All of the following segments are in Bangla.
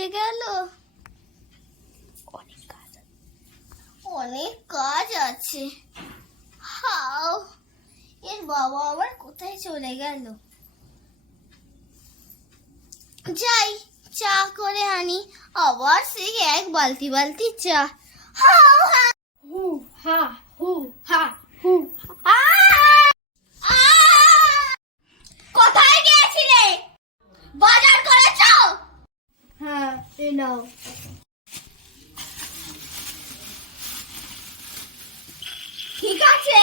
চলে গেল। অনেক কাজ আছে। হাও, এর বাবা আবার কোথায় চলে গেল? যাই চা করে আনি। আবার সেই এক বালতি বালতি চা। হাও হা হু হা হু হা হু আ! কোথায় গিয়েছিলে? বাজার করেছো? হ্যাঁ, এই নাও। ঠিক আছে।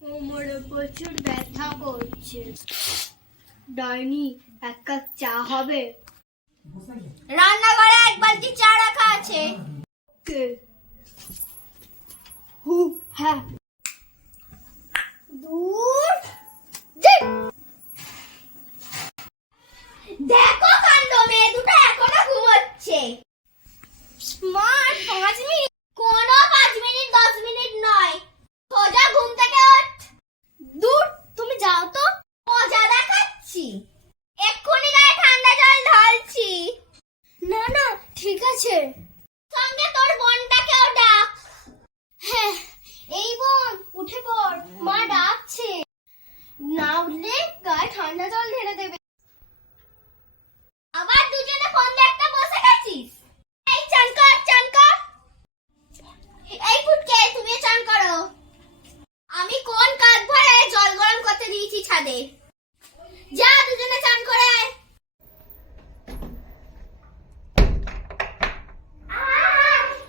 কোমরে প্রচুর ব্যথা করছে। ডাইনি, এক কাপ চা হবে? রান্নাঘরে এক বালতি চা রাখা আছে। হু হ্যাঁ। দূর দেখো কাণ্ড, মেয়ে দুটো এখনো ঘুমোচ্ছে। মা, 5 মিনিট? কোনো 5 মিনিট 10 মিনিট নয়, সোজা ঘুম থেকে ওঠ। দূর, তুমি যাও তো। মজা দেখাচ্ছি, এক্ষুনি গায়ে ঠান্ডা জল ঢালছি। না না, ঠিক আছে। সঙ্গে তোর বোনটাকেও ডাক। হ্যাঁ, এই বোন উঠে পড়, মা ডাকছে। না উঠলে গায়ে ঠান্ডা জল ঢেলে দেবে। আবার দুজনে ফোন দেখতে বসে গেছিস। এই চান কর, চান কর। এই ফুটকে, তুমি চান করো। আমি কোন কাক ভরে জল গরম করতে দিয়েছি ছাদে। যা দুজনে চান করে আয়।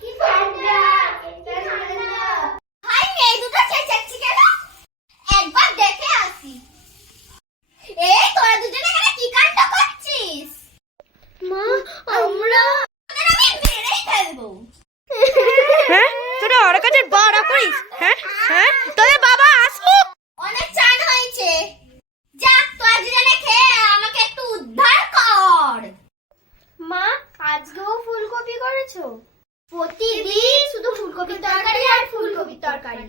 কি ঠান্ডা, কি ঠান্ডা। হাই, মেয়ে দুটো চেঁচাচ্ছি কেন? একবার দেখে আসি। এই তোরা দুজনে এখানে কি কাণ্ড করছিস? মা, আমরা আমি মেরেই ফেলবো। হ্যাঁ, তোরা ওর কাছে বড় করিস? হ্যাঁ হ্যাঁ, তোদের বাবা আসবো। অনেক চান হয়েছে, যা তোরা দুজনে খেয়ে আমাকে একটু উদ্ধার কর। মা, আজকেও ফুলকপি করেছো? প্রতিদিন শুধু ফুলকপির তরকারি আর ফুলকপির তরকারি।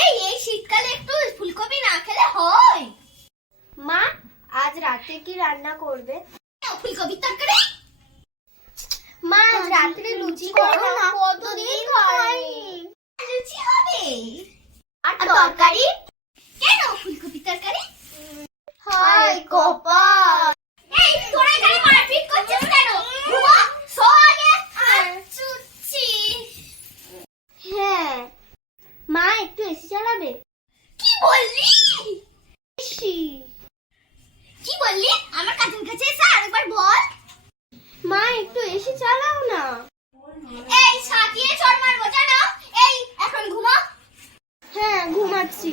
এই শীতকালে একটু ফুলকপি না খেলে হয়? মা, আজ রাতে কি রান্না করবে? ফুলকপির তরকারি। মা, আজ রাতে লুচি করো না, কতদিন খাইনি। লুচি হবে আর তরকারি? কেন ফুলকপির তরকারি? হায় কপাল। এই তোরা এখানে মারপিট করছিস কেন? ঘুমা, শো আগে। চুচ্ছি। হ্যাঁ, মা একটু এসি চালাবে? কি বললি? এসি কি বললি? আমার কাজিন কাছে এসে আরেকবার বল। মা, একটু এসি চালাও না। এই সাথিয়ে চড় মারবো জানো। এই এখন ঘুমা। হ্যাঁ, ঘুমাচ্ছি।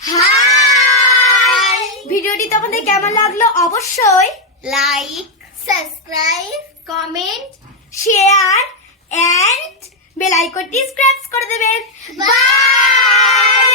হাই, ভিডিওটি তোমাদের কেমন লাগলো অবশ্যই like, subscribe, comment, share and bell আইকনটি প্রেস করে দেবেন। বাই।